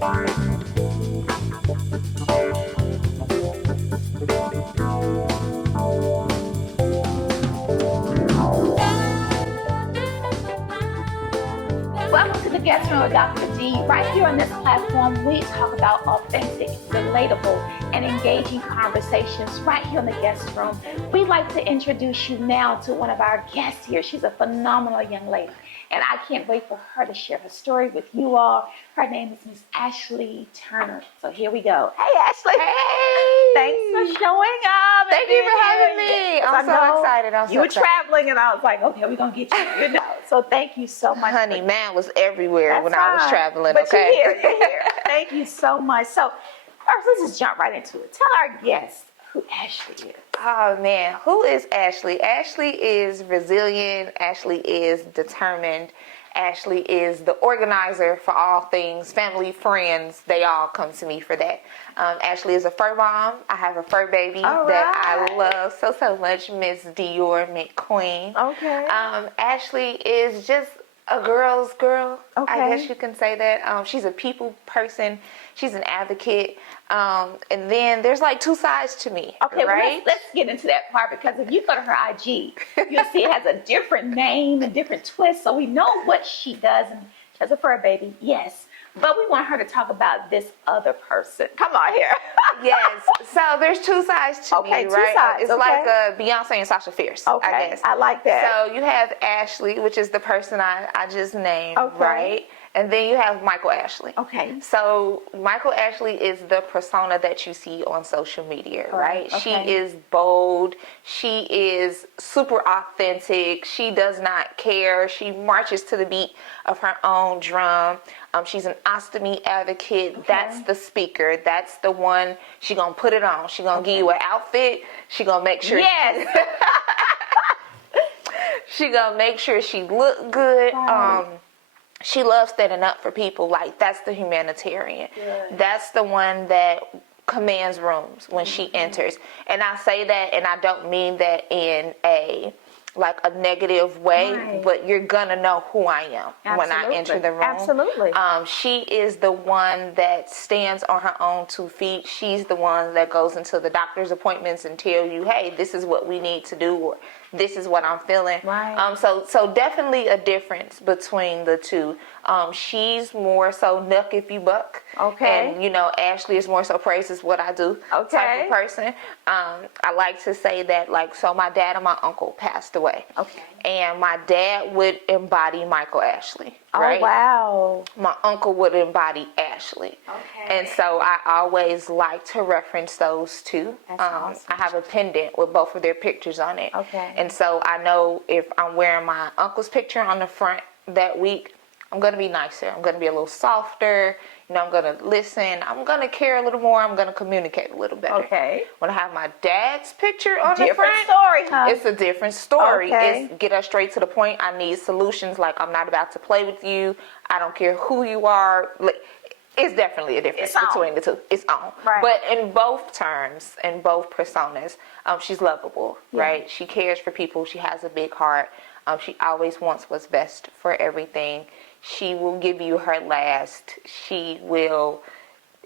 Welcome to the Guest Room with Dr. D. Right here on this platform, we talk about authentic, relatable, and engaging conversations right here in the guest room. We'd like to introduce you now to one of our guests here. She's a phenomenal young lady, and I can't wait for her to share her story with you all. Her name is Miss Ashley Turner. So here we go. Hey, Ashley. Hey. Thanks for showing up. Thank you for having me. I'm so excited. You were traveling, and I was like, okay, we're going to get you. So thank you so much. Honey, man was everywhere when I was traveling, but okay? You're here. Thank you so much. So first, let's just jump right into it. Tell our guests who Ashley is. Oh, man. Who is Ashley? Ashley is resilient. Ashley is determined. Ashley is the organizer for all things family, friends. They all come to me for that. Ashley is a fur mom. I have a fur baby that I love so much, Miss Dior McQueen. Okay. Ashley is just a girl's girl. Okay. I guess you can say that. She's a people person. She's an advocate. And then there's like two sides to me. Okay, right? well, let's get into that part, because if you go to her IG, you'll see it has a different name and different twist. So we know what she does, and she has a fur baby, yes. But we want her to talk about this other person. Come on here. Yes. So there's two sides to me, right? Two sides. It's like Beyonce and Sasha Fierce, I guess. I like that. So you have Ashley, which is the person I just named, right? And then you have Michael Ashley. Okay. So Michael Ashley is the persona that you see on social media, right? Okay. She is bold. She is super authentic. She does not care. She marches to the beat of her own drum. She's an ostomy advocate. Okay. That's the speaker. That's the one. She gonna put it on. She gonna give you an outfit. She gonna make sure. Yes. She gonna make sure she look good. Right. She loves standing up for people. Like, that's the humanitarian. Good. That's the one that commands rooms when she enters. And I say that, and I don't mean that in a negative way, but you're gonna know who I am when I enter the room. Absolutely. She is the one that stands on her own 2 feet. She's the one that goes into the doctor's appointments and tell you, hey, this is what we need to do, or this is what I'm feeling. Right. So definitely a difference between the two. She's more so nuck if you buck. Okay. And, Ashley is more so praises what I do type of person. I like to say that, so my dad and my uncle passed away. Okay. And my dad would embody Michael Ashley. Right? Oh, wow. My uncle would embody Ashley. Okay. And so I always like to reference those two. That's awesome. I have a pendant with both of their pictures on it. Okay. And so I know if I'm wearing my uncle's picture on the front that week, I'm going to be nicer. I'm going to be a little softer. I'm going to listen. I'm going to care a little more. I'm going to communicate a little better. Okay. When I have my dad's picture on the front, different story, huh? it's a different story. Okay. It's get us straight to the point. I need solutions. Like, I'm not about to play with you. I don't care who you are. It's definitely a difference between the two. It's on. Right. But in both terms, in both personas, she's lovable, right? She cares for people. She has a big heart. She always wants what's best for everything. She will give you her last. She will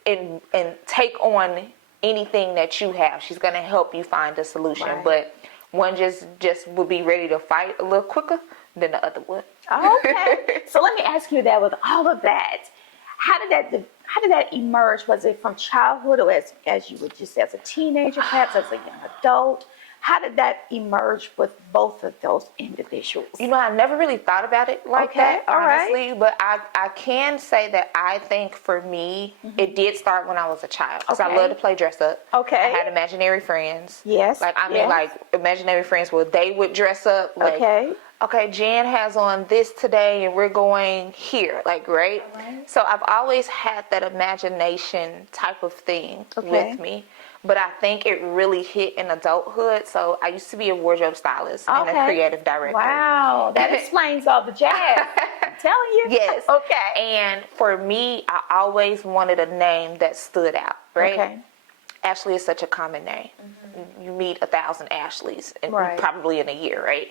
and take on anything that you have. She's going to help you find a solution. Right. But one just will be ready to fight a little quicker than the other would. Okay. So let me ask you that, with all of that, how did that emerge? Was it from childhood, or as you would just as a teenager, perhaps as a young adult? How did that emerge with both of those individuals? I never really thought about it like that, honestly. Right. But I can say that I think for me, it did start when I was a child. Because I love to play dress up. Okay. I had imaginary friends. Yes. Imaginary friends where they would dress up. Okay, Jan has on this today and we're going here. Right? Right. So I've always had that imagination type of thing with me. But I think it really hit in adulthood. So I used to be a wardrobe stylist and a creative director. Wow, that explains all the jazz. I'm telling you. Yes. Okay. And for me, I always wanted a name that stood out, right? Okay. Ashley is such a common name. You meet 1,000 Ashleys probably in a year, right?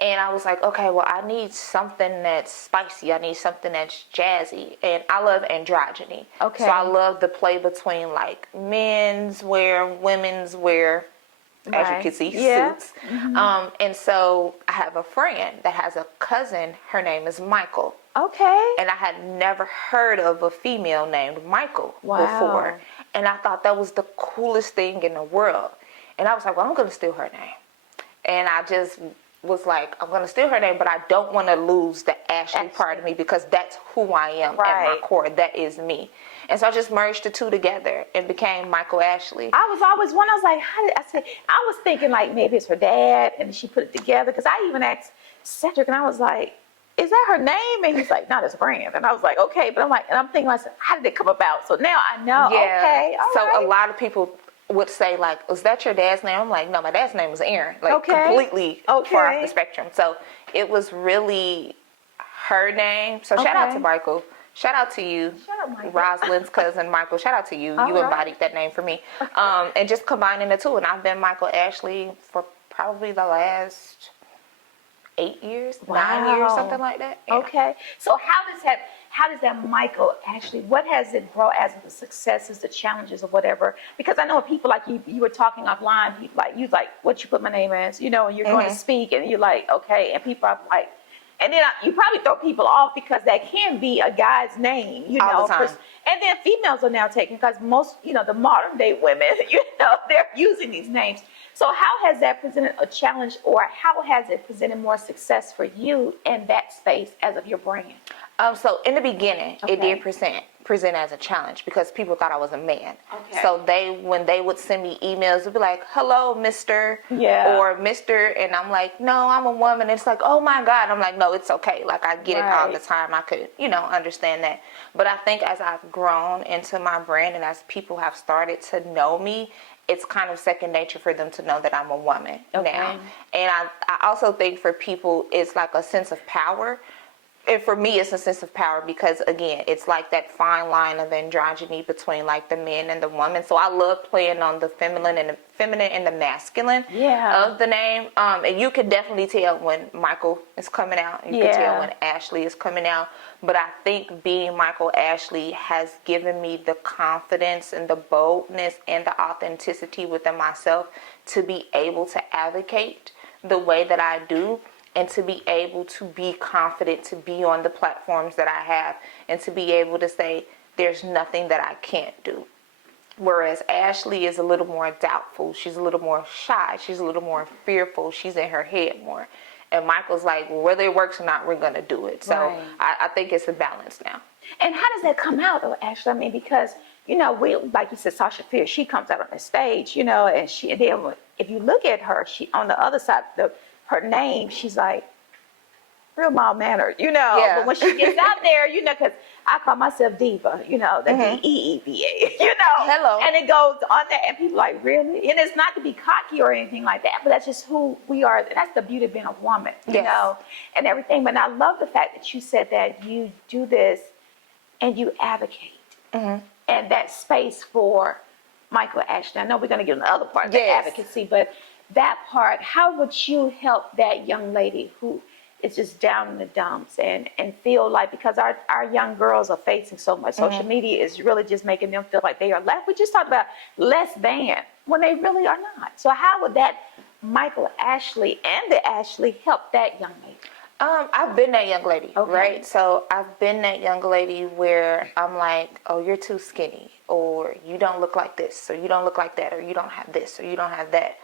And I was like, okay, well, I need something that's spicy. I need something that's jazzy. And I love androgyny. Okay. So I love the play between like men's wear, women's wear, as you can see, suits. And so I have a friend that has a cousin. Her name is Michael. Okay. And I had never heard of a female named Michael before. And I thought that was the coolest thing in the world. And I was like, well, I'm going to steal her name. And I just was like, I'm going to steal her name, but I don't want to lose the Ashley part of me, because that's who I am at my core. That is me. And so I just merged the two together and became Michael Ashley. I was always one. I was like, how did I say? I was thinking like maybe it's her dad, and she put it together. Because I even asked Cedric, and I was like, is that her name? And he's like, not his brand. And I was like, okay. But I'm like, and I'm thinking myself, how did it come about? So now I know. Yeah. Okay. All right. A lot of people would say like, was that your dad's name? I'm like, no, my dad's name was Aaron. Like completely far off the spectrum. So it was really her name. So shout out to Michael. Shout out to you. Shout out, Michael. Rosalind's cousin Michael. Shout out to you. You embodied that name for me. And just combining the two. And I've been Michael Ashley for probably the last 8 years, 9 years, something like that. Yeah. Okay. So how does that Michael Ashley, what has it brought as the successes, the challenges, or whatever? Because I know people like you were talking offline, people like, what you put my name as, and you're going to speak, and you're like, okay, and people are like, and then you probably throw people off because that can be a guy's name, all the time. And then females are now taking, because most, the modern day women, they're using these names. So how has that presented a challenge, or how has it presented more success for you in that space as of your brand? So in the beginning, it did present as a challenge, because people thought I was a man. Okay. So when they would send me emails, it'd be like, hello, Mr. Or Mr. And I'm like, no, I'm a woman. It's like, oh my God. I'm like, no, it's okay. Like, I get it all the time. I could, understand that. But I think as I've grown into my brand, and as people have started to know me, it's kind of second nature for them to know that I'm a woman now. And I also think for people, it's like a sense of power. And for me, it's a sense of power, because again, it's like that fine line of androgyny between like the men and the women. So I love playing on the feminine and the masculine of the name. And you can definitely tell when Michael is coming out. You can tell when Ashley is coming out. But I think being Michael Ashley has given me the confidence and the boldness and the authenticity within myself to be able to advocate the way that I do, and to be able to be confident to be on the platforms that I have, and to be able to say there's nothing that I can't do. Whereas Ashley is a little more doubtful. She's a little more shy. She's a little more fearful. She's in her head more. And Michael's like, well, whether it works or not, we're going to do it. So I think it's a balance now. And how does that come out, though, Ashley? I mean, because, we, like you said, Sasha Fierce, she comes out on the stage, and then if you look at her, she on the other side, her name, she's like real mild-mannered, But when she gets out there, because I call myself Diva, the D-E-E-V-A, Hello. And it goes on there, and people like, really? And it's not to be cocky or anything like that, but that's just who we are. That's the beauty of being a woman, you know, and everything. But I love the fact that you said that you do this and you advocate. And that space for Michael Ashley. I know we're going to get into the other part of the advocacy, but that part, how would you help that young lady who is just down in the dumps and feel like, because our young girls are facing so much, social media is really just making them feel like they are left. We just talked about less than when they really are not. So how would that Michael Ashley and the Ashley help that young lady? I've been that young lady, right? So I've been that young lady where I'm like, oh, you're too skinny, or you don't look like this, or you don't look like that, or you don't have this, or you don't have that.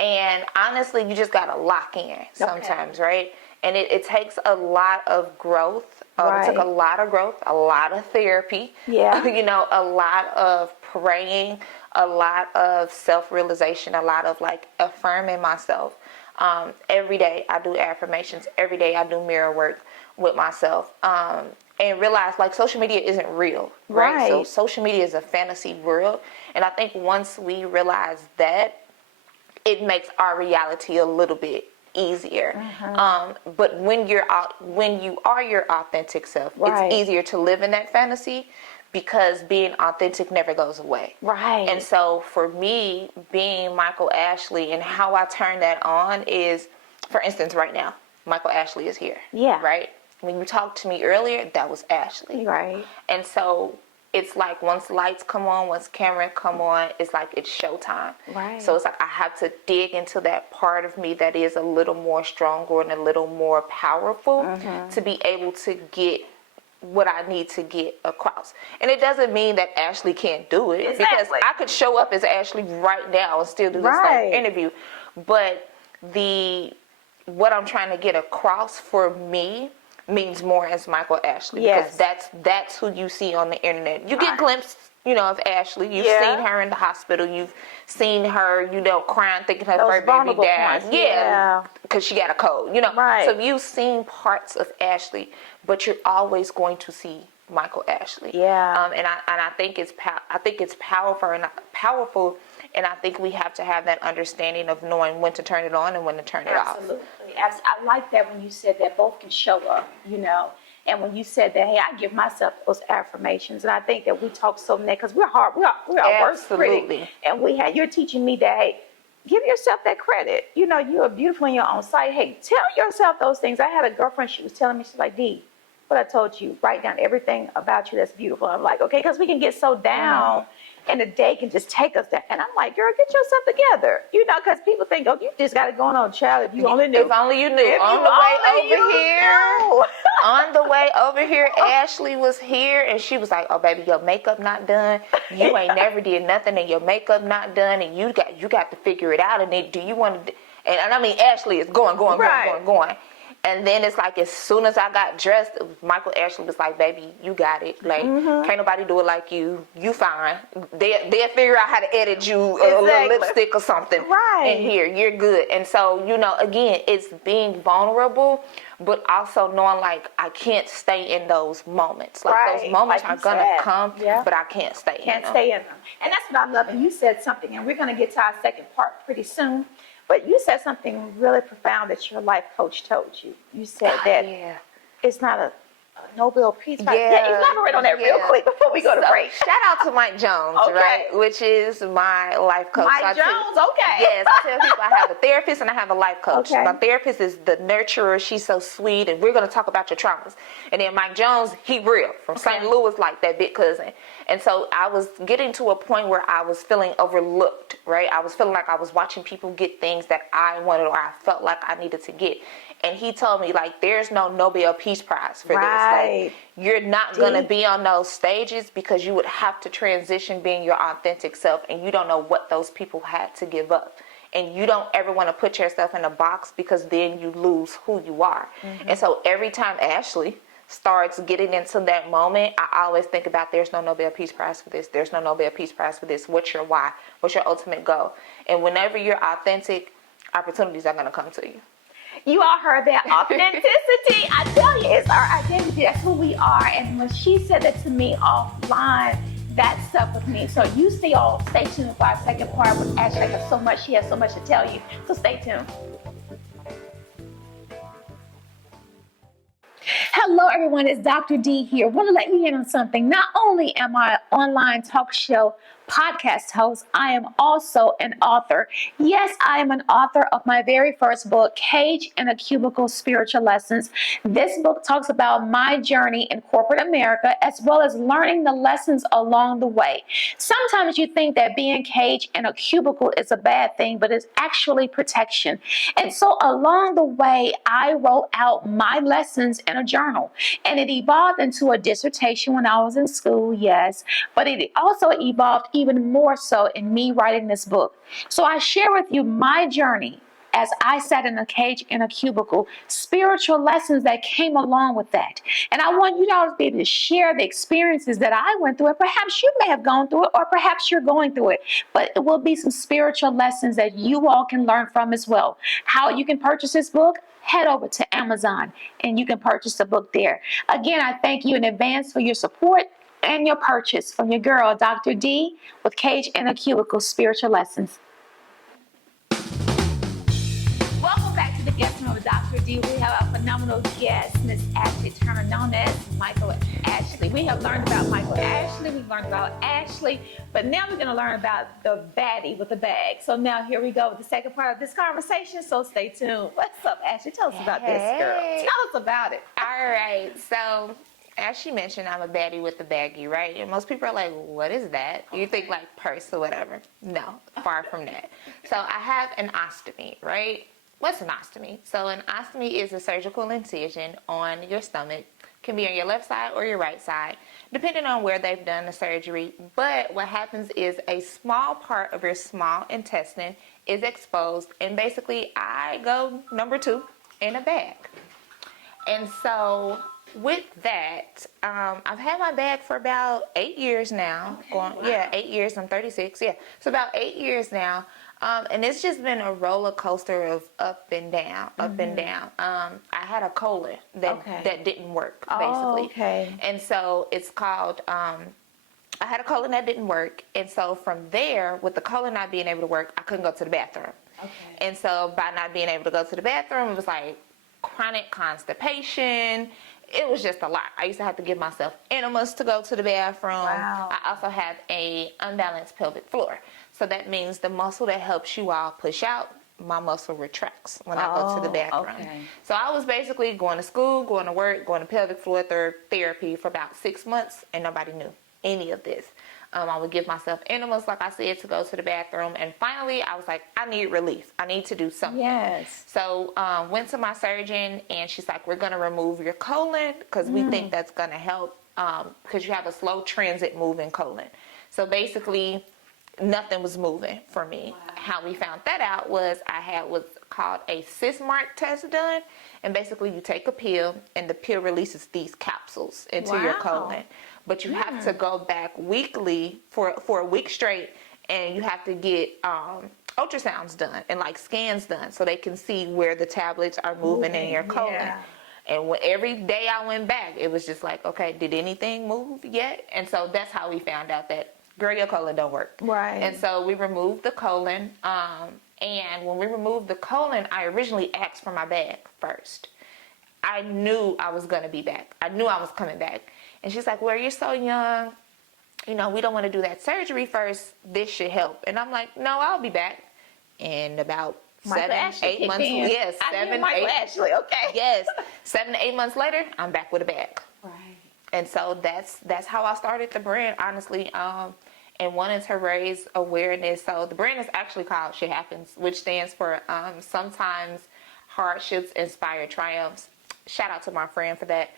And honestly, you just got to lock in sometimes, right? And it takes a lot of growth. It took a lot of growth, a lot of therapy, a lot of praying, a lot of self-realization, a lot of like affirming myself. Every day I do affirmations. Every day I do mirror work with myself. And realize like social media isn't real, right? So social media is a fantasy world. And I think once we realize that, it makes our reality a little bit easier. But when you are your authentic self, it's easier to live in that fantasy, because being authentic never goes away. And so for me, being Michael Ashley, and how I turn that on is, for instance, right now, Michael Ashley is here. Yeah. Right? When you talked to me earlier, that was Ashley. Right. And so it's like once lights come on, once camera come on, it's like it's showtime. Right. So it's like I have to dig into that part of me that is a little more stronger and a little more powerful to be able to get what I need to get across. And it doesn't mean that Ashley can't do it. Exactly. Because I could show up as Ashley right now and still do this Right. same interview. But what I'm trying to get across for me means more as Michael Ashley. Yes. Because that's who you see on the internet. You get Right. glimpses, of Ashley. You've Yeah. seen her in the hospital. You've seen her, crying, thinking her Those fur baby vulnerable died. points. Yeah. Because she got a cold, Right. So you've seen parts of Ashley, but you're always going to see Michael Ashley. Yeah. And I think it's powerful, and I think we have to have that understanding of knowing when to turn it on and when to turn it off. Absolutely. I like that when you said that both can show up, and when you said that, hey, I give myself those affirmations, and I think that we talk so much because we're our worst critic, Absolutely. and you're teaching me that, hey, give yourself that credit. You are beautiful in your own sight. Hey, tell yourself those things. I had a girlfriend, she was telling me, she's like, D, what I told you, write down everything about you that's beautiful. I'm like, okay, because we can get so down and the day can just take us down. And I'm like, girl, get yourself together. Because people think, oh, you just got it going on, child. If you only knew. If only you knew. On the way over here, Ashley was here, and she was like, oh, baby, your makeup not done. You ain't never did nothing, and your makeup not done, and you got to figure it out. And then do you want to? And I mean, Ashley is going. And then it's like as soon as I got dressed, Michael Ashley was like, baby, you got it. Like, can't nobody do it like you. You fine. They'll figure out how to edit you a little lipstick or something. Right. And here, you're good. And so, again, it's being vulnerable, but also knowing, like, I can't stay in those moments. Like, those moments are going to come, but I can't stay in them. Stay in them. And that's what I love. And you said something, and we're going to get to our second part pretty soon. But you said something really profound that your life coach told you. You said that it's not a Nobel Peace Prize. Yeah, elaborate on that real quick before we go to break. Shout out to Mike Jones, right? Which is my life coach. Mike Jones, okay. Yes, I tell people I have a therapist and I have a life coach. Okay. My therapist is the nurturer. She's so sweet, and we're going to talk about your traumas. And then Mike Jones, he real, from St. Louis, like that big cousin. And so I was getting to a point where I was feeling overlooked, right? I was feeling like I was watching people get things that I wanted or I felt like I needed to get. And he told me, like, there's no Nobel Peace Prize for this. Like, you're not going to be on those stages because you would have to transition being your authentic self, and you don't know what those people had to give up. And you don't ever want to put yourself in a box because then you lose who you are. And so every time Ashley starts getting into that moment, I always think about there's no Nobel Peace Prize for this. There's no Nobel Peace Prize for this. What's your why? What's your ultimate goal? And whenever you're authentic, opportunities are going to come to you. You all heard that authenticity. I tell you, it's our identity. That's who we are. And when she said that to me offline, that stuck with me. So you stay tuned for our second part with Ashley. She has so much to tell you. So stay tuned. Hello, everyone. It's Dr. D here. I want to let you in on something. Not only am I an online talk show podcast host, I am also an author. Yes, I am an author of my very first book, Cage in a Cubicle: Spiritual Lessons. This book talks about my journey in corporate America, as well as learning the lessons along the way. Sometimes you think that being caged in a cubicle is a bad thing, but it's actually protection. And so along the way, I wrote out my lessons in a journal, and it evolved into a dissertation when I was in school, yes, but it also evolved even more so in me writing this book. So I share with you my journey as I sat in a cage in a cubicle, spiritual lessons that came along with that. And I want you all to be able to share the experiences that I went through, and perhaps you may have gone through it, or perhaps you're going through it, but it will be some spiritual lessons that you all can learn from as well. How you can purchase this book? Head over to Amazon and you can purchase the book there. Again, I thank you in advance for your support and your purchase from your girl, Dr. D, with Cage in a Cubicle: Spiritual Lessons. Welcome back to the guest room with Dr. D. We have a phenomenal guest, Miss Ashley Turner, known as Michael Ashley. We have learned about Michael Ashley. We we've learned about Ashley, but now we're going to learn about the baddie with the bag. So now here we go with the second part of this conversation, so stay tuned. What's up, Ashley? Tell us about this, girl. Tell us about it. All right, so as she mentioned, I'm a baddie with the baggie, right? And most people are like, what is that? You think like purse or whatever. No, far from that. So I have an ostomy, right? What's an ostomy? So an ostomy is a surgical incision on your stomach. Can be on your left side or your right side, depending on where they've done the surgery. But what happens is a small part of your small intestine is exposed, and basically I go number 2 in a bag. And so with that, I've had my bag for about 8 years now. Okay, 8 years. I'm 36. Yeah, so about 8 years now. And it's just been a roller coaster of up and down, up and down. I had a colon that didn't work, basically. Oh, okay. And so it's called, I had a colon that didn't work. And so from there, with the colon not being able to work, I couldn't go to the bathroom. Okay. And so by not being able to go to the bathroom, it was like chronic constipation. It was just a lot. I used to have to give myself enemas to go to the bathroom. Wow. I also have a unbalanced pelvic floor. So that means the muscle that helps you all push out, my muscle retracts when I go to the bathroom. Okay. So I was basically going to school, going to work, going to pelvic floor therapy for about 6 months, and nobody knew any of this. I would give myself enemas, like I said, to go to the bathroom. And finally, I was like, I need relief. I need to do something. Yes. So went to my surgeon, and she's like, we're going to remove your colon because we think that's going to help because you have a slow transit moving colon. So basically, nothing was moving for me. Wow. How we found that out was I had what's called a cyst mark test done. And basically, you take a pill, and the pill releases these capsules into your colon. But you have to go back weekly for a week straight, and you have to get ultrasounds done and like scans done so they can see where the tablets are moving in your colon. Yeah. And every day I went back, it was just like, okay, did anything move yet? And so that's how we found out that, girl, your colon don't work. Right. And so we removed the colon. And when we removed the colon, I originally asked for my bag first. I knew I was going to be back. I knew I was coming back. And she's like, well, you're so young. You know, we don't want to do that surgery first. This should help. And I'm like, no, I'll be back in about 7, 8 months. Yes, 7, 8. Ashley, okay. Yes, 7 to 8 months later, I'm back with a bag. Right. And so that's how I started the brand, honestly, and wanted to raise awareness. So the brand is actually called Shit Happens, which stands for sometimes hardships inspire triumphs. Shout out to my friend for that.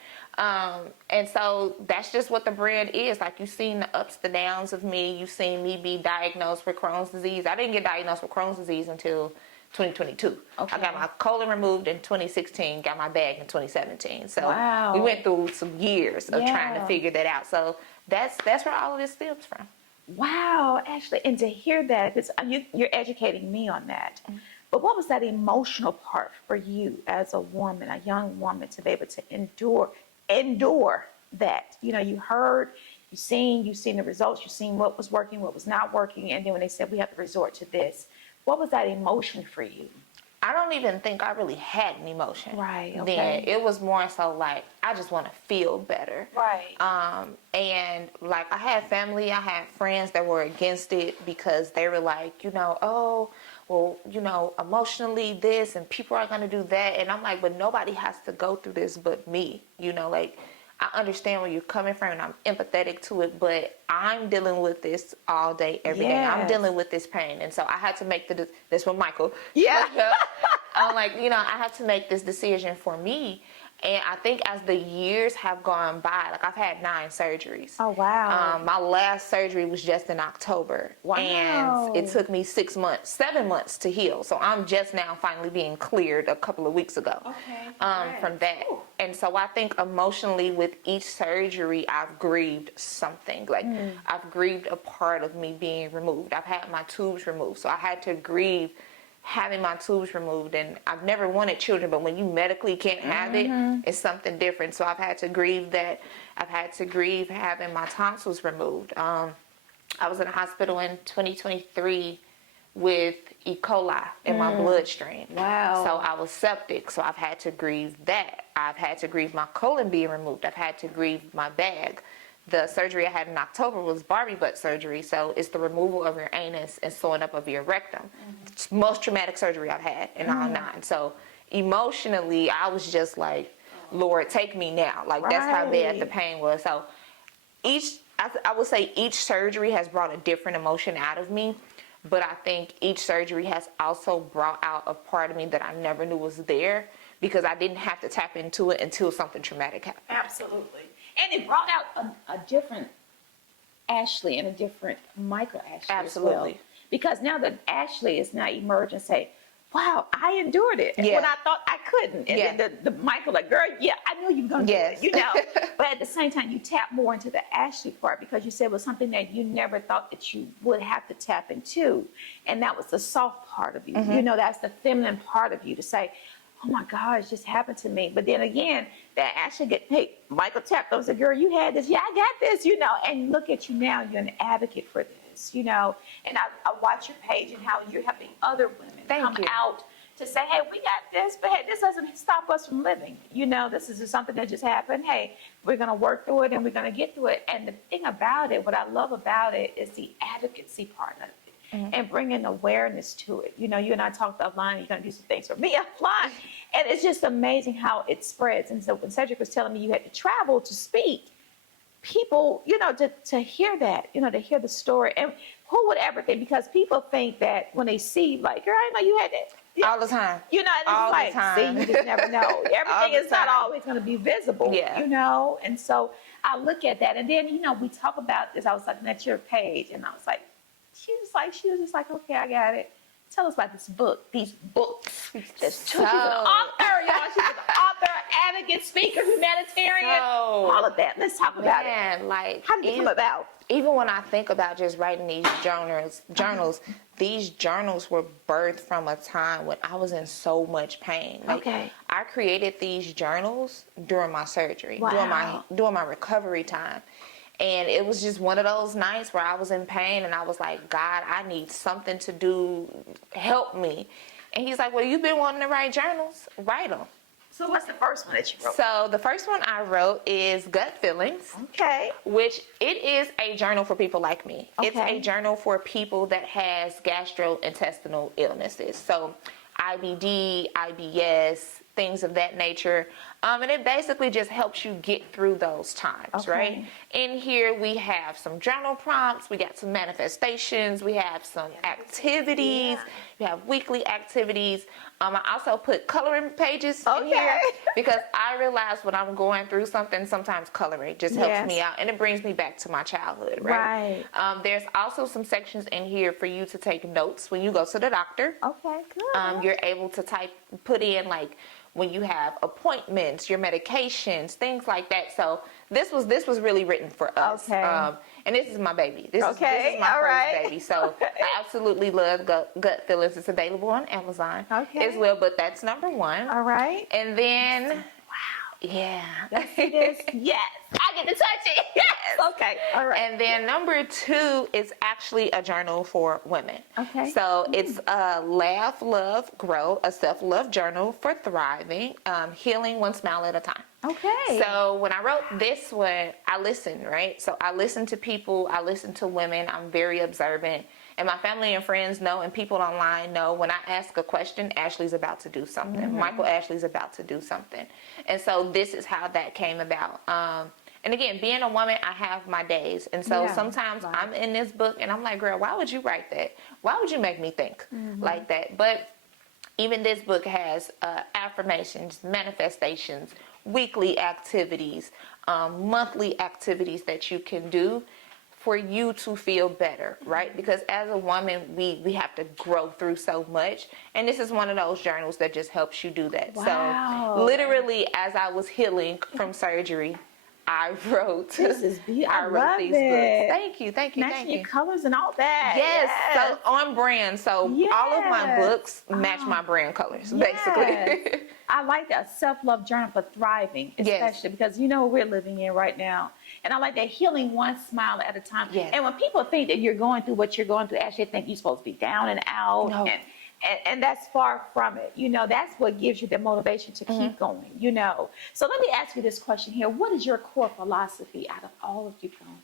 And so that's just what the brand is. Like, you've seen the ups, the downs of me. You've seen me be diagnosed with Crohn's disease. I didn't get diagnosed with Crohn's disease until 2022. Okay. I got my colon removed in 2016, got my bag in 2017. So we went through some years of trying to figure that out. So that's where all of this stems from. Wow, Ashley, and to hear that, because you're educating me on that. But what was that emotional part for you as a woman, a young woman, to be able to endure that? You know, you heard, you've seen the results, you've seen what was working, what was not working, and then when they said we have to resort to this, what was that emotion for you? I don't even think I really had an emotion. Right. Okay. Then it was more so like, I just want to feel better. Right. And like, I had family, I had friends that were against it because they were like, you know, oh, well, you know, emotionally this and people are going to do that. And I'm like, but nobody has to go through this but me. You know, like, I understand where you're coming from and I'm empathetic to it, but I'm dealing with this all day, every day. I'm dealing with this pain. And so I had to make this with Michael. Yeah. I'm like, you know, I have to make this decision for me. And I think as the years have gone by, like, I've had 9 surgeries. Oh, wow. My last surgery was just in October. Wow. And it took me 7 months to heal. So I'm just now finally being cleared a couple of weeks ago. Okay. From that. Ooh. And so I think emotionally with each surgery, I've grieved something. Like, I've grieved a part of me being removed. I've had my tubes removed. So I had to grieve having my tubes removed, and I've never wanted children, but when you medically can't have it, it's something different. So I've had to grieve that. I've had to grieve having my tonsils removed. I was in the hospital in 2023 with E. coli in my bloodstream. Wow. So I was septic, so I've had to grieve that. I've had to grieve my colon being removed. I've had to grieve my bag the surgery I had in October was Barbie butt surgery. So it's the removal of your anus and sewing up of your rectum. It's most traumatic surgery I've had in all 9. So emotionally, I was just like, Lord, take me now. Like, that's how bad the pain was. So I would say each surgery has brought a different emotion out of me. But I think each surgery has also brought out a part of me that I never knew was there, because I didn't have to tap into it until something traumatic happened. Absolutely. And it brought out a different Ashley and a different Michael Ashley. Absolutely. As well. Because now that Ashley is now emerged and say, wow, I endured it Yeah. when I thought I couldn't. And then the Michael, like, girl, yeah, I knew you were going to do it, you know. But at the same time, you tap more into the Ashley part, because you said it was something that you never thought that you would have to tap into. And that was the soft part of you. You know, that's the feminine part of you to say, oh my God, it just happened to me. But then again, that Ashley Michael tapped up and said, girl, you had this. Yeah, I got this, you know. And look at you now, you're an advocate for this, you know. And I watch your page and how you're helping other women come out to say, hey, we got this, but hey, this doesn't stop us from living. You know, this is just something that just happened. Hey, we're going to work through it and we're going to get through it. And the thing about it, what I love about it is the advocacy part of it. And bringing awareness to it. You know, you and I talked offline, you're going to do some things for me offline. And it's just amazing how it spreads. And so when Cedric was telling me you had to travel to speak, people, you know, to hear that, you know, to hear the story. And who would ever think? Because people think that when they see, like, girl, I know you had that. Yeah. All the time. You know, and all it's like, see, you just never know. Everything is not always going to be visible, you know? And so I look at that. And then, you know, we talk about this. I was looking at your page, and I was like, she was just like, okay, I got it. Tell us about this book, these books. She's an author, y'all. She's an author, advocate, speaker, humanitarian, all of that. Let's talk about it. Like, how did it come about? Even when I think about just writing these journals, these journals were birthed from a time when I was in so much pain. Like, I created these journals during my surgery, during my recovery time. And it was just one of those nights where I was in pain and I was like, God, I need something to do. Help me. And he's like, well, you've been wanting to write journals. Write them. So what's the first one that you wrote? So the first one I wrote is Gut Feelings. Okay. Which it is a journal for people like me. Okay. It's a journal for people that has gastrointestinal illnesses. So IBD, IBS, things of that nature. And it basically just helps you get through those times, right? In here we have some journal prompts, we got some manifestations, we have some activities, we have weekly activities. I also put coloring pages in here because I realize when I'm going through something, sometimes coloring just helps me out and it brings me back to my childhood, right? There's also some sections in here for you to take notes when you go to the doctor. Okay, good. You're able to put in like when you have appointments, your medications, things like that. So this was really written for us. And this is my baby. This is my first baby. So I absolutely love Gut Feelings. It's available on Amazon as well, but that's number one. All right. And then, yeah. Let's see this. Yes. I get to touch it. Yes. Okay. All right. And then number two is actually a journal for women. Okay. So it's Laugh, Love, Grow, a self-love journal for thriving, healing one smile at a time. Okay. So when I wrote this one, I listened, right? So I listened to people, I listened to women. I'm very observant. And my family and friends know, and people online know, when I ask a question, Ashley's about to do something. Michael Ashley's about to do something. And so this is how that came about. And again, being a woman, I have my days. And so sometimes I'm in this book and I'm like, girl, why would you write that? Why would you make me think like that? But even this book has affirmations, manifestations, weekly activities, monthly activities that you can do for you to feel better, right? Because as a woman, we have to grow through so much. And this is one of those journals that just helps you do that. Wow. So literally, as I was healing from surgery, I wrote. This is beautiful. I wrote these books. Thank you, thank you, Matching thank you. Your colors and all that. Yes, so on brand. So all of my books match my brand colors, basically. I like that self-love journal for thriving, especially because you know what we're living in right now. And I like that healing one smile at a time. And when people think that you're going through what you're going through, actually think you're supposed to be down and out. And And that's far from it. You know, that's what gives you the motivation to keep going, you know. So let me ask you this question here. What is your core philosophy out of all of you've gone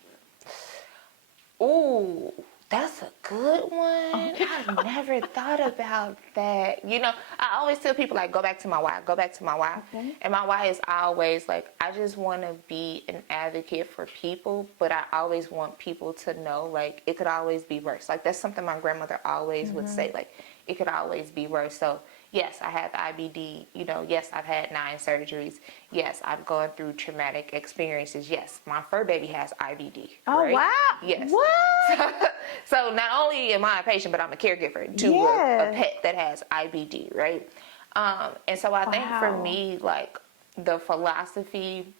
through? Ooh, that's a good one. I've never thought about that. You know, I always tell people, like, go back to my why, go back to my why. Okay. And my why is always, like, I just want to be an advocate for people, but I always want people to know, like, it could always be worse. Like, that's something my grandmother always would say, like, it could always be worse. So, yes, I have IBD. You know, yes, I've had 9 surgeries. Yes, I've gone through traumatic experiences. Yes, my fur baby has IBD. Oh, right? wow. Yes. What? So not only am I a patient, but I'm a caregiver to a pet that has IBD, right? And so I think for me, like, the philosophy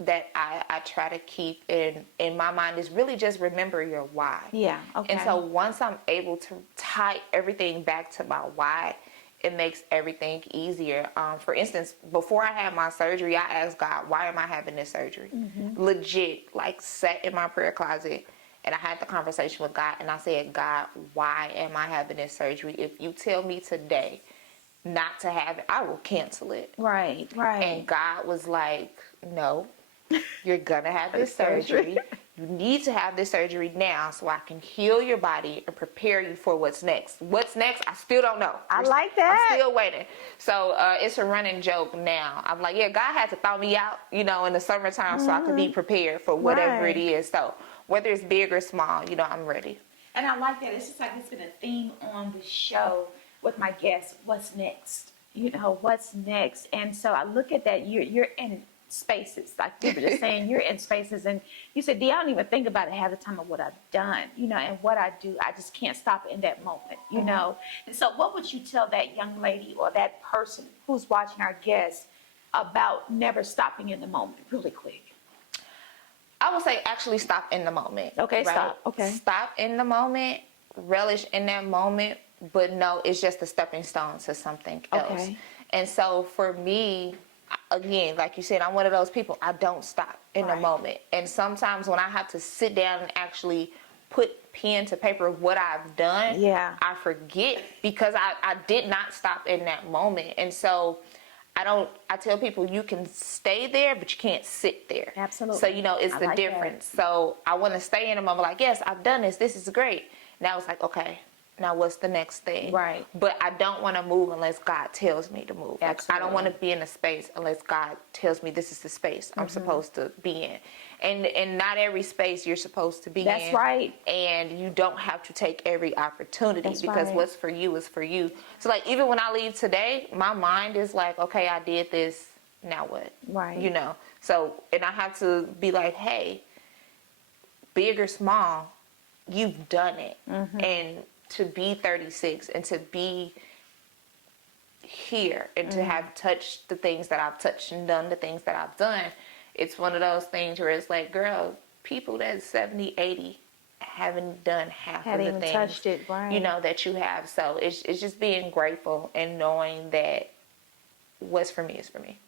that I try to keep in my mind is really just remember your why. Yeah, okay. And so once I'm able to tie everything back to my why, it makes everything easier. For instance, before I had my surgery, I asked God, why am I having this surgery? Legit, like, sat in my prayer closet and I had the conversation with God and I said, God, why am I having this surgery? If you tell me today not to have it, I will cancel it. Right. And God was like, no, you're gonna have this surgery. You need to have this surgery now so I can heal your body and prepare you for what's next. What's next, I still don't know. I like that. I'm still waiting. So it's a running joke now. I'm like, yeah, God had to thaw me out, you know, in the summertime so I could be prepared for whatever it is. So whether it's big or small, you know, I'm ready. And I like that. It's just like it's been a theme on the show with my guests. What's next? You know, what's next? And so I look at that. You're in spaces, like you were just saying, you're in spaces, and you said, D, I don't even think about it half the time of what I've done, you know, and what I do. I just can't stop in that moment, you know. And so what would you tell that young lady or that person who's watching our guest about never stopping in the moment, really quick? I would say actually stop in the moment. Okay, right? stop. Okay. Stop in the moment, relish in that moment, but no, it's just a stepping stone to something else. Okay. And so for me, again, like you said, I'm one of those people, I don't stop in the moment. And sometimes when I have to sit down and actually put pen to paper of what I've done, I forget because I did not stop in that moment. And so I tell people you can stay there, but you can't sit there. Absolutely. So, you know, it's the difference. So I want to stay in a moment like, yes, I've done this. This is great. Now it's like, okay, now what's the next thing? Right. But I don't want to move unless God tells me to move. Like, I don't want to be in a space unless God tells me this is the space I'm supposed to be in. And not every space you're supposed to be in. That's right. And you don't have to take every opportunity because what's for you is for you. So, like, even when I leave today, my mind is like, okay, I did this, now what? Right. You know? So, and I have to be like, hey, big or small, you've done it. And to be 36 and to be here and to have touched the things that I've touched and done the things that I've done, it's one of those things where it's like, girl, people that's 70, 80 haven't done half of the things touched it, you know, that you have. So it's just being grateful and knowing that what's for me is for me.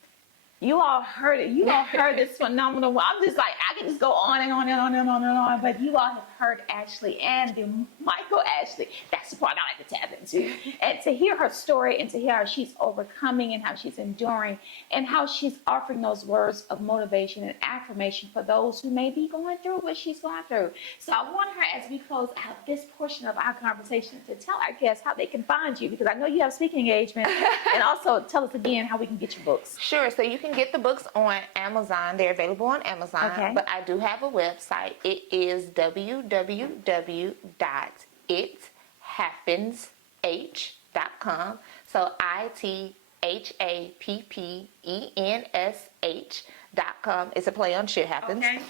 You all heard it. You all heard this phenomenal. I'm just like, I can just go on and on and on and on and on. But you all have heard Ashley and the Michael Ashley. That's the part I like to tap into. And to hear her story and to hear how she's overcoming and how she's enduring and how she's offering those words of motivation and affirmation for those who may be going through what she's going through. So I want her, as we close out this portion of our conversation, to tell our guests how they can find you, because I know you have speaking engagements. And also tell us again how we can get your books. Sure. So you can get the books on Amazon. They're available on Amazon. Okay. But I do have a website. It is www.ithappensh.com. So ithappensh.com. It's a play on shit happens. Okay.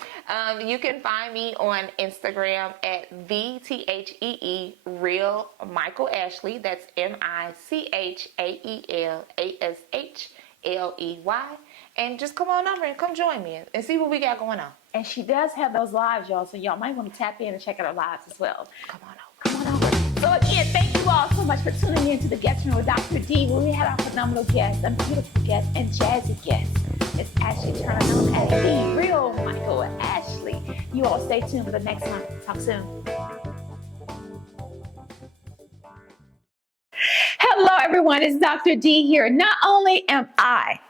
You can find me on Instagram at THEE Real Michael Ashley. That's MICHAELASHLEY. And just come on over and come join me and see what we got going on. And she does have those lives, y'all, so y'all might want to tap in and check out her lives as well. Come on over. Come on over. So again, thank you all so much for tuning in to the Guest Room with Dr. D, where we had our phenomenal guests, a beautiful guest, and jazzy guest. It's Ashley Turner, known as the Real Michael Ashley. You all stay tuned for the next one. Talk soon. Hello, everyone. It's Dr. D here. Not only am I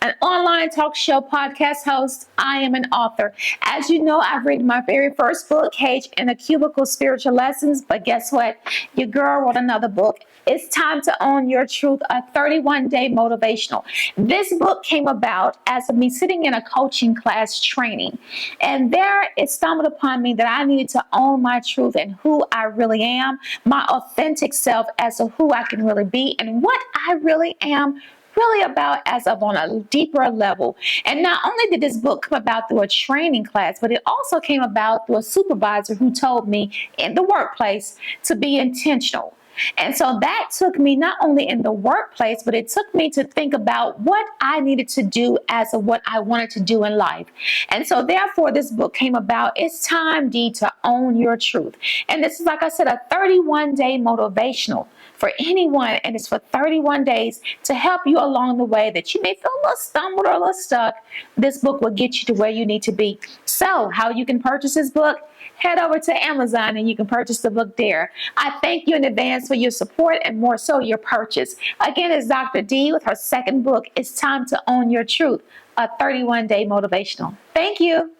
an online talk show podcast host, I am an author. As you know, I've written my very first book, Cage in a Cubicle Spiritual Lessons. But guess what? Your girl wrote another book. It's Time to Own Your Truth, a 31-day motivational. This book came about as of me sitting in a coaching class training. And there it stumbled upon me that I needed to own my truth and who I really am, my authentic self as to who I can really be and what I really am really about as of on a deeper level. And not only did this book come about through a training class, but it also came about through a supervisor who told me in the workplace to be intentional. And so that took me not only in the workplace, but it took me to think about what I needed to do as of what I wanted to do in life. And so therefore, this book came about. It's time, D, to own your truth. And this is, like I said, a 31-day motivational for anyone, and it's for 31 days to help you along the way that you may feel a little stumbled or a little stuck. This book will get you to where you need to be. So how you can purchase this book? Head over to Amazon and you can purchase the book there. I thank you in advance for your support and more so your purchase. Again, it's Dr. D with her second book, It's Time to Own Your Truth, a 31-day motivational. Thank you.